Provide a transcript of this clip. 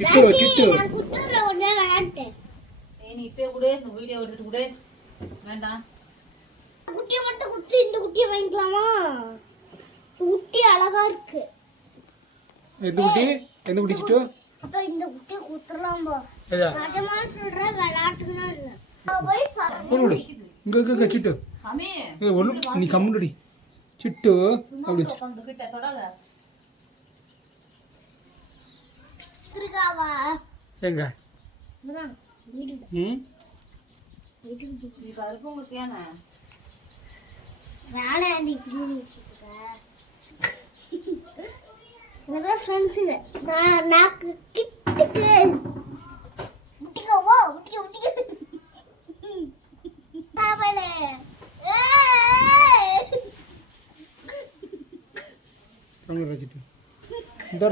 சிட்டு சிட்டு நான் குத்துற ஒண்ணே விளையாட்டு நீ இப்பே கூட இந்த வீடியோ எடுத்துட்டு கூட வேண்டாம். குட்டியை மட்டும் குத்தி இந்த குட்டியை வாங்கிக்கலாமா? குட்டி அழகா இருக்கு. எந்த குட்டி சிட்டு? அப்ப இந்த குட்டியை குத்துறலாம்பா. ஏதா நிஜமான சொல்றேன், விளையாட்டுன்னா இல்லை. போய் ஒன்று இங்க சிட்டு சாமி ஒன்று நீ கம்முடி சிட்டு அப்படி உட்காந்து கிட்ட தொடாத. இருக்காவா? எங்க இதுதான் வீட்டுக்கு. வீட்டுக்கு நீ கருப்பு உங்களுக்கு ஏன்னா வேலையாண்டி இப்படி வச்சுருக்க. என்னதான் ஃப்ரெண்ட்ஸுங்க நாக்கு கிட்டுக்கு முட்டிக்கவோ முட்டிக்க தாவலே சிட்டு இந்த